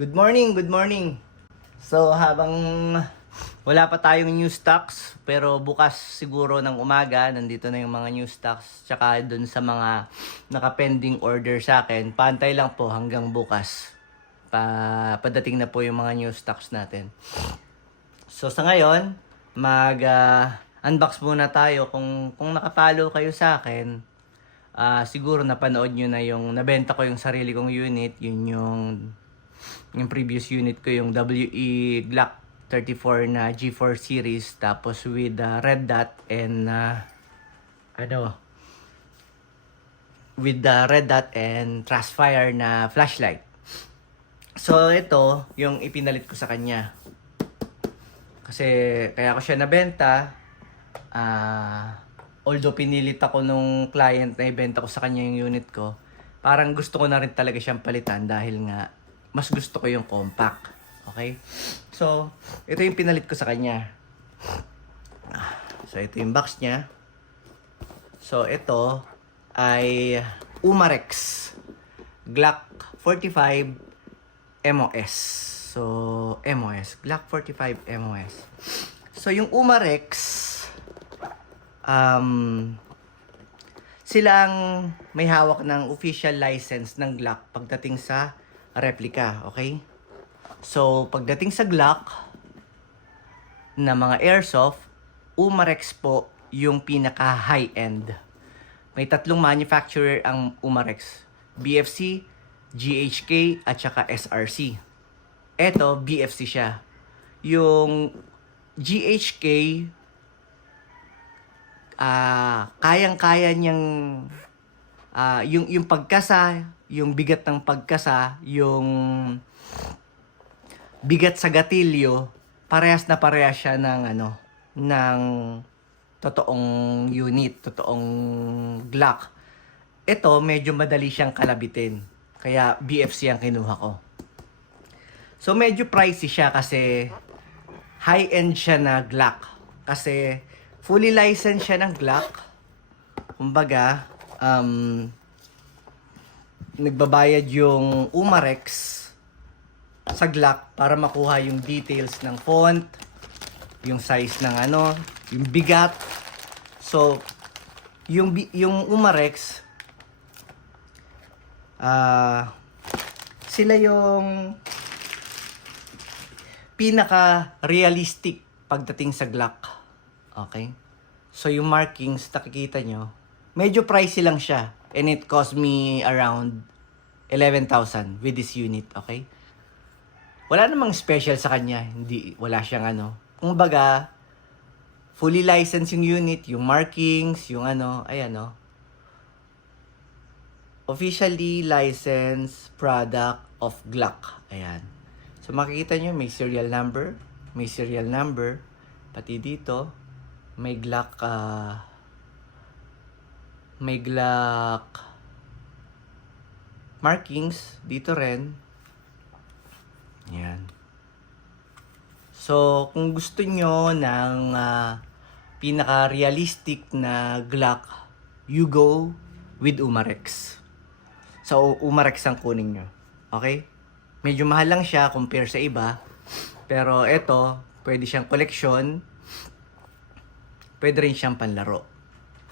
Good morning, good morning. So habang wala pa tayong new stocks, pero bukas siguro ng umaga, nandito na yung mga new stocks. Tsaka dun sa mga naka-pending order sa akin, pantay lang po hanggang bukas. Padating na po yung mga new stocks natin. So sa ngayon, unbox muna tayo. Kung nakapalo kayo sa akin, siguro napanood nyo na yung nabenta ko yung sarili kong unit. Yun yung previous unit ko, yung WE Glock 34 na G4 series, tapos with red dot and ano with the red dot and Trustfire na flashlight. So ito yung ipinalit ko sa kanya, kasi kaya ko siya nabenta. Although pinilit ako nung client na ibenta ko sa kanya yung unit ko, parang gusto ko na rin talaga siyang palitan dahil nga mas gusto ko yung compact. Okay? So, ito yung pinalit ko sa kanya. So, ito yung box niya. So, ito ay Umarex Glock 45 MOS. So, MOS. Glock 45 MOS. So, yung Umarex, silang may hawak ng official license ng Glock pagdating sa replica, okay? So, pagdating sa Glock na mga airsoft, Umarex po yung pinaka high-end. May tatlong manufacturer ang Umarex: BFC, GHK, at saka SRC. Eto, BFC siya. Yung GHK, kayang-kaya niyang yung pagkasa, yung bigat ng pagkasa, yung bigat sa gatilyo, parehas na parehas siya ng totoong unit, totoong Glock. Ito, medyo madali siyang kalabitin. Kaya BFC ang kinuha ko. So, medyo pricey siya kasi high-end siya na Glock. Kasi fully licensed siya ng Glock. Kumbaga, nagbabayad yung Umarex sa Glock para makuha yung details ng font, yung size ng yung bigat. So, yung Umarex, sila yung pinaka-realistic pagdating sa Glock. Okay? So, yung markings, nakikita nyo, medyo pricey lang siya. And it cost me around 11,000 with this unit. Okay? Wala namang special sa kanya. Wala siyang Kumbaga, fully licensed yung unit, yung markings, yung ayan officially licensed product of Glock. Ayan. So makikita nyo, may serial number. May serial number. Pati dito, may Glock, markings. Dito rin. Ayan. So, kung gusto nyo ng pinaka-realistic na Glock, you go with Umarex. So, Umarex ang kunin nyo. Okay? Medyo mahal lang siya compare sa iba. Pero ito, pwede siyang koleksyon. Pwede rin siyang panlaro.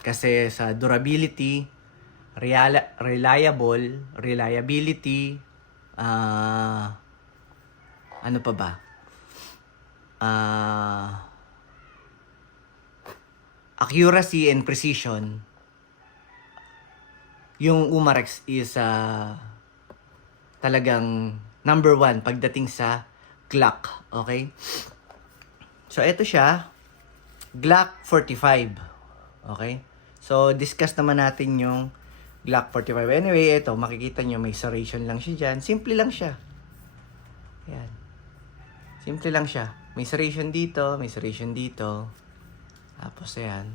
Kasi sa durability, reliability, ano pa ba? Accuracy and precision. Yung Umarex is talagang number 1 pagdating sa Glock. Okay? So, ito siya. Glock 45. Okay? So, discuss naman natin yung Glock 45. Anyway, ito, makikita nyo, may serration lang siya dyan. Simple lang siya. Ayan. Simple lang siya. May serration dito, may serration dito. Tapos, ayan.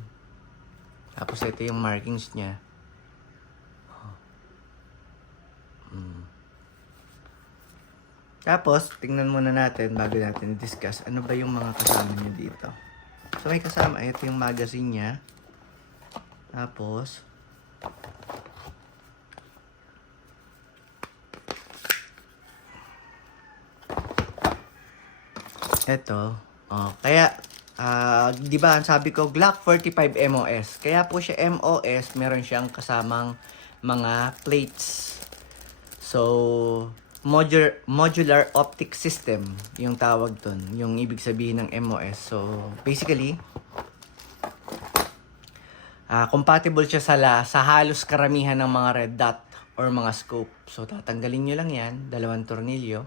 Tapos, ito yung markings niya. Tapos, tingnan muna natin bago natin discuss ano ba yung mga kasama niya dito. So, may kasama. Ito yung magazine niya. Tapos, Ito, kaya, di ba, sabi ko, Glock 45 MOS. Kaya po siya MOS, meron siyang kasamang mga plates. So, modular optic system, yung tawag dun, yung ibig sabihin ng MOS. So, basically, compatible siya sa halos karamihan ng mga red dot or mga scope. So, tatanggalin nyo lang yan, 2 tornilyo.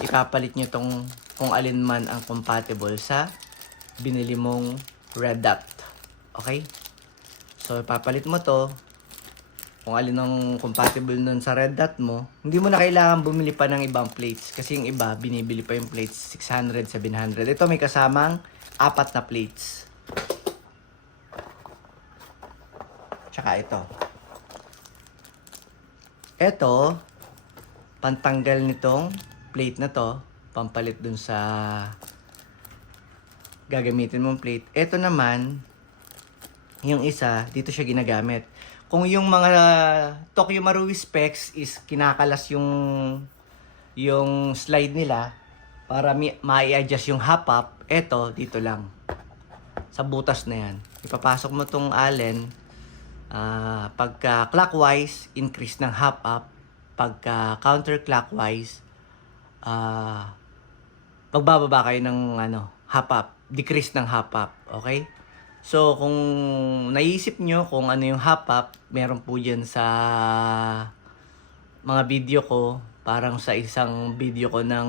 Ipapalit nyo tong kung alin man ang compatible sa binili mong red dot. Okay? So, ipapalit mo to kung alin ang compatible nun sa red dot mo. Hindi mo na kailangan bumili pa ng ibang plates kasi yung iba, binibili pa yung plates 600, 700. Ito may kasamang 4 na plates. Tsaka ito. Ito, pantanggal nitong plate na to, pampalit dun sa gagamitin mong plate. Ito naman, yung isa, dito siya ginagamit. Kung yung mga Tokyo Marui specs is kinakalas yung slide nila para ma-i-adjust yung hop-up, ito, dito lang. Sa butas na yan. Ipapasok mo tong allen, pagka clockwise, increase ng hop-up. Pagka counterclockwise, magbababa kayo ng hop-up, decrease ng hop-up, okay? So, kung naisip nyo kung ano yung hop-up, meron po dyan sa mga video ko, parang sa isang video ko ng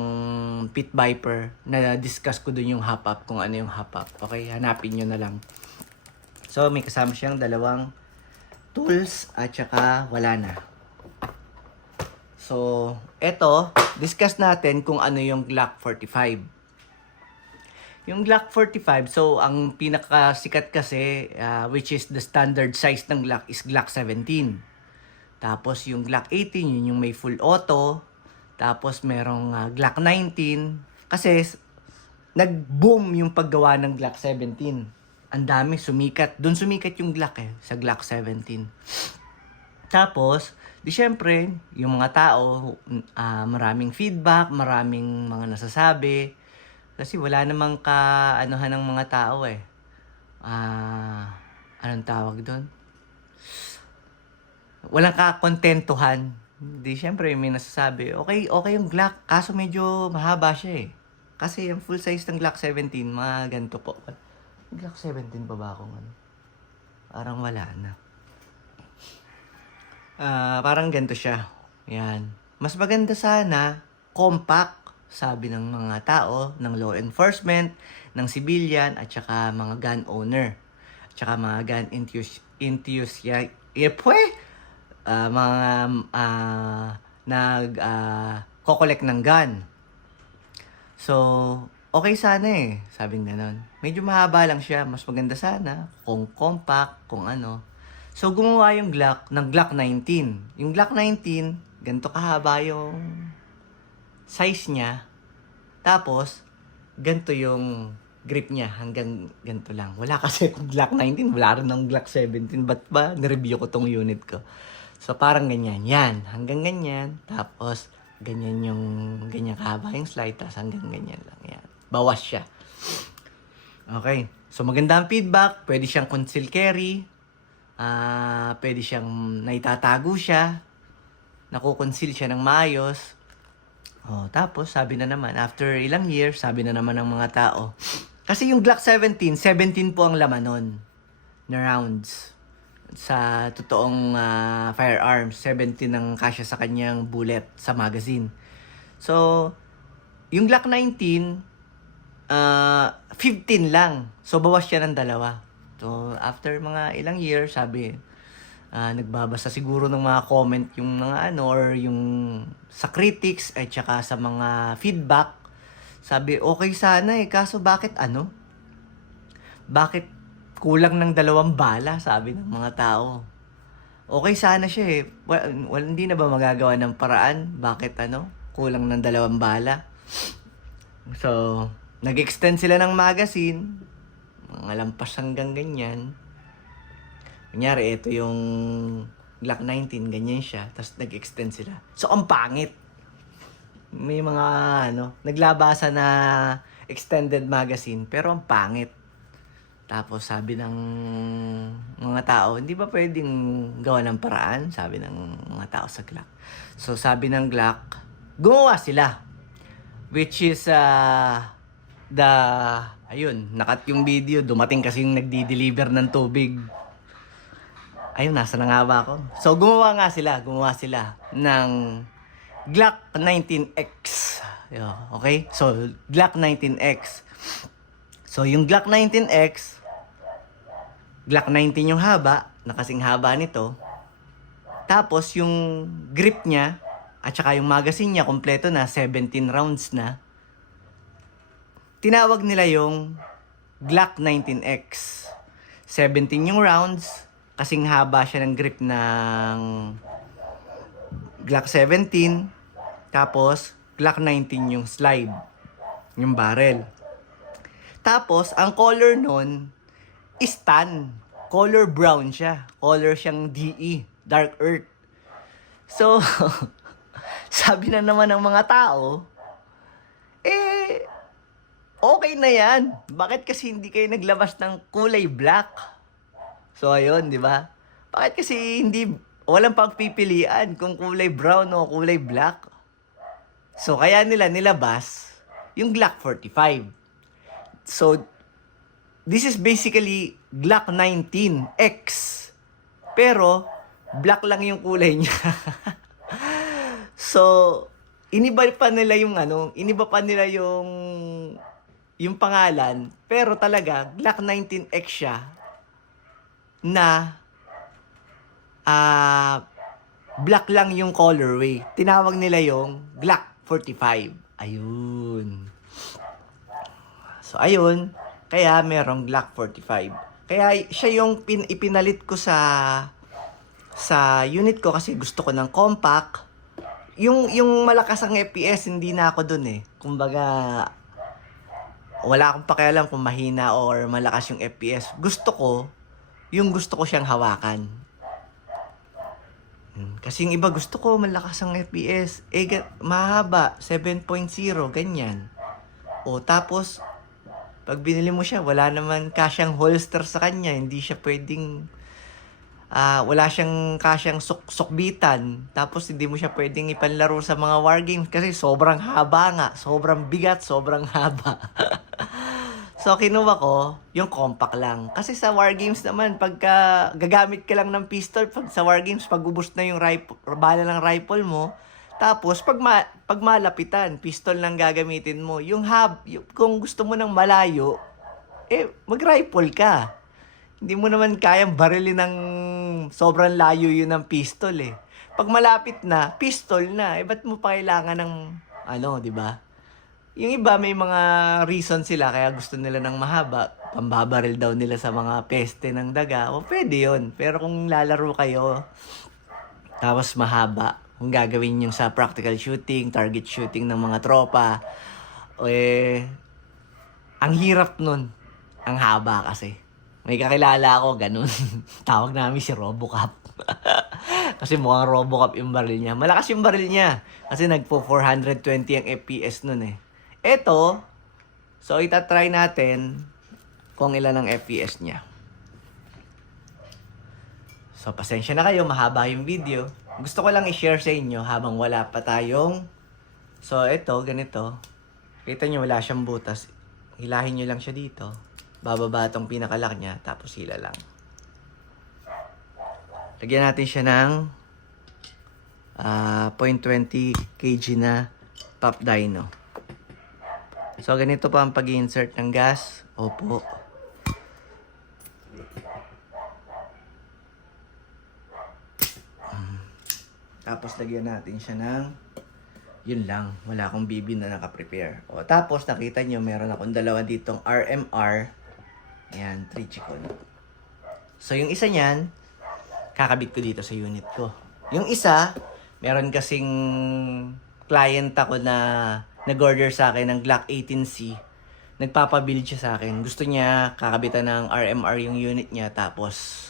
Pit Viper, na discuss ko dun yung hop-up, kung ano yung hop-up, okay? Hanapin nyo na lang. So, may kasama siyang 2 tools at saka wala na. So, eto, discuss natin kung ano yung Glock 45. Yung Glock 45, so ang pinakasikat kasi, which is the standard size ng Glock is Glock 17. Tapos yung Glock 18, yun yung may full auto. Tapos merong Glock 19. Kasi nag-boom yung paggawa ng Glock 17. Ang dami, sumikat. Doon sumikat yung Glock sa Glock 17. Tapos, di syempre, yung mga tao, maraming feedback, maraming mga nasasabi. Kasi wala namang ka-anuhan ng mga tao anong tawag doon? Walang kakontentuhan. Di syempre, may nasasabi, okay yung Glock, kaso medyo mahaba siya Kasi yung full size ng Glock 17, mga ganito po. Glock 17 pa ba akong Parang wala na. Parang ganito siya. Yan. Mas maganda sana, compact, sabi ng mga tao, ng law enforcement, ng civilian, at saka mga gun owner. At saka mga gun enthusiast. Mga nag-collect ng gun. So, okay sana sabing ganon. Medyo mahaba lang siya. Mas maganda sana kung compact, kung ano. So, gumawa yung Glock ng Glock 19. Yung Glock 19, ganito kahaba yung size niya. Tapos, ganito yung grip niya. Hanggang ganito lang. Wala kasi kung Glock 19, wala rin ng Glock 17. Ba't ba nireview ko tong unit ko? So, parang ganyan. Yan. Hanggang ganyan. Tapos, ganyan kahaba yung slide. Tapos, hanggang ganyan lang. Yan. Bawas siya. Okay. So, maganda ang feedback. Pwede siyang conceal carry. Pwede siyang naitatago siya, nakukonceal siya ng maayos. Tapos sabi na naman, after ilang years, sabi na naman ng mga tao, kasi yung Glock 17 po ang laman nun na rounds. Sa totoong firearms, 17 ang kasya sa kanyang bullet sa magazine. So, yung Glock 19, 15 lang. So, bawas siya ng 2. So, after mga ilang years, sabi, nagbabasa siguro ng mga comment yung mga or yung sa critics at saka sa mga feedback. Sabi, okay sana kaso bakit Bakit kulang ng 2 bala, sabi ng mga tao. Okay sana siya hindi na ba magagawa ng paraan? Bakit kulang ng 2 bala? So, nag-extend sila ng magazine. Mga lampas hanggang ganyan. Kunyari, ito yung Glock 19, ganyan siya. Tapos nag-extend sila. So, ang pangit. may mga naglabasa na extended magazine pero ang pangit. Tapos sabi ng mga tao, hindi ba pwedeng gawa ng paraan? Sabi ng mga tao sa Glock. So sabi ng Glock, gumawa sila. Which is nakat yung video, dumating kasi yung nagdi-deliver ng tubig. Ayun, nasa na nga ba ako? So gumawa sila ng Glock 19X. Okay? So Glock 19X. So yung Glock 19X, Glock 19 yung haba, nakasing haba nito. Tapos yung grip niya, at saka yung magazine niya, kompleto na, 17 rounds na. Tinawag nila yung Glock 19X. 17 yung rounds, kasing haba siya ng grip ng Glock 17. Tapos, Glock 19 yung slide, yung barrel. Tapos, ang color nun, is tan. Color brown siya. Color siyang DE, Dark Earth. So, sabi na naman ng mga tao, okay na yan. Bakit kasi hindi kayo naglabas ng kulay black? So, ayun, di ba? Bakit kasi walang pagpipilian kung kulay brown o kulay black? So, kaya nila nilabas yung Glock 45. So, this is basically Glock 19X. Pero, black lang yung kulay niya. So, iniba pa nila yung pangalan, pero talaga, Glock 19X siya na black lang yung colorway. Tinawag nila yung Glock 45. Ayun. So, ayun. Kaya merong Glock 45. Kaya siya yung ipinalit ko sa unit ko kasi gusto ko ng compact. Yung malakas ang FPS, hindi na ako dun eh. Kumbaga, wala akong pakialam kung mahina or malakas yung FPS. Gusto ko siyang hawakan. Kasi yung iba gusto ko malakas ang FPS. Mahaba, 7.0, ganyan. O tapos, pag binili mo siya, wala naman kasyang holster sa kanya. Hindi siya pwedeng, wala siyang kasyang sukbitan. Tapos hindi mo siya pwedeng ipanlaro sa mga wargames kasi sobrang haba nga. Sobrang bigat, sobrang haba. So, kinuha ko yung compact lang. Kasi sa wargames naman, pagka gagamit ka lang ng pistol, sa wargames, pag ubos na yung bala ng rifle mo, tapos, pag malapitan, pistol lang gagamitin mo. Kung gusto mo ng malayo, mag-rifle ka. Hindi mo naman kayang barilin ng sobrang layo yun ng pistol eh. Pag malapit na, pistol na. Ba't mo pa kailangan ng, di ba? Yung iba, may mga reason sila, kaya gusto nila ng mahaba. Pambabaril daw nila sa mga peste ng daga. O, pwede yun. Pero kung lalaro kayo, tapos mahaba, kung gagawin yung sa practical shooting, target shooting ng mga tropa, ang hirap nun. Ang haba kasi. May kakilala ako, ganun. Tawag namin si Robocop. Kasi mukhang Robocop yung baril niya. Malakas yung baril niya. Kasi nagpo 420 ang FPS nun eh. Eto, so itatry natin kung ilan ang FPS niya. So, pasensya na kayo, mahaba yung video. Gusto ko lang i-share sa inyo habang wala pa tayong... So, ito, ganito. Kita nyo, wala siyang butas. Hilahin nyo lang siya dito. Bababa itong pinakalock niya, tapos hila lang. Lagyan natin siya ng 0.20 kg na pop dyno. So, ganito pa ang pag-insert ng gas. Opo. Tapos, lagyan natin siya ng, yun lang, wala akong BB na naka-prepare. O, tapos, nakita nyo, meron akong dalawa ditong RMR. Ayan, Trichicon. So, yung isa niyan, kakabit ko dito sa unit ko. Yung isa, meron kasing client ako na nag-order sa akin ng Glock 18C. Nagpapabuild siya sa akin. Gusto niya kakabitan ng RMR yung unit niya, tapos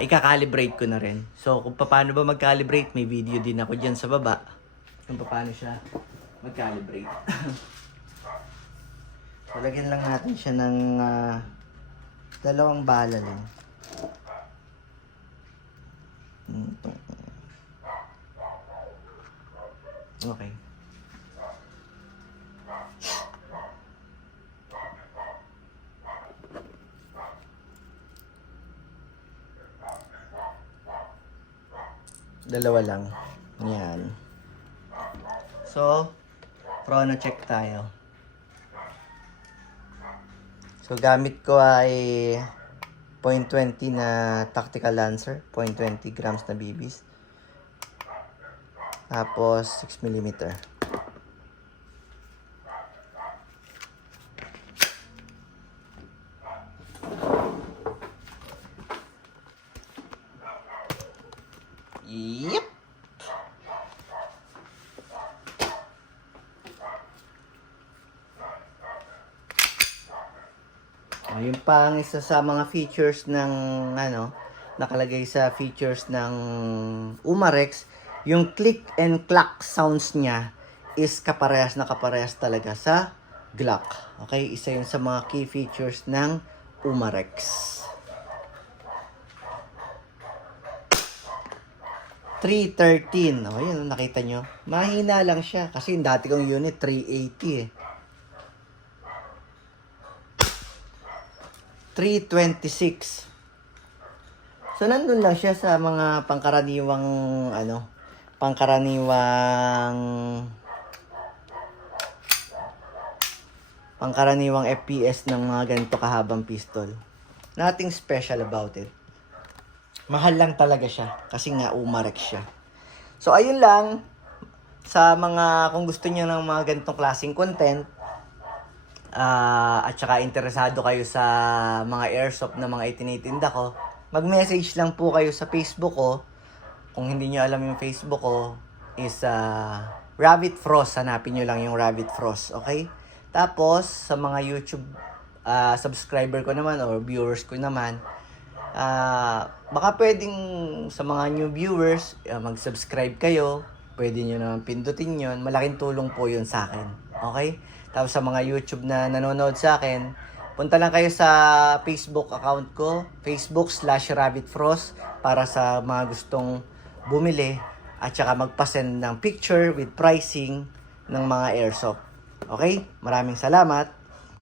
ika-calibrate ko na rin. So, kung paano ba mag-calibrate, may video din ako dyan sa baba. Kung paano siya mag-calibrate. So, lagyan lang natin siya ng dalawang bala lang. Okay. Dalawa lang. Yan. So, chrono check tayo. So, gamit ko ay 0.20 na tactical lancer, 0.20 grams na BBs. Tapos, 6mm. Yep! Yung pang isa sa mga features ng nakalagay sa features ng Umarex, yung click and clack sounds niya is kaparehas na kaparehas talaga sa Glock. Okay, isa yun sa mga key features ng Umarex. .313. O, yun, nakita nyo. Mahina lang siya kasi yung dati kong unit 380 eh. 326. So, nandun lang siya sa mga pangkaraniwang FPS ng mga ganito kahabang pistol. Nothing special about it. Mahal lang talaga siya kasi nga Umarex siya. So, ayun lang. Sa mga, kung gusto niyo ng mga ganitong klaseng content, at saka interesado kayo sa mga airsoft na mga itinitinda ko, mag-message lang po kayo sa Facebook ko. Kung hindi nyo alam yung Facebook ko, is Rabbit Frost. Hanapin nyo lang yung Rabbit Frost, okay? Tapos, sa mga YouTube subscriber ko naman or viewers ko naman, baka pwedeng sa mga new viewers, mag-subscribe kayo. Pwede nyo naman pindutin yun. Malaking tulong po yun sa akin. Okay? Tapos sa mga YouTube na nanonood sa akin, punta lang kayo sa Facebook account ko, Facebook/RabbitFrost, para sa mga gustong bumili at saka magpa-send ng picture with pricing ng mga airsoft. Okay? Maraming salamat.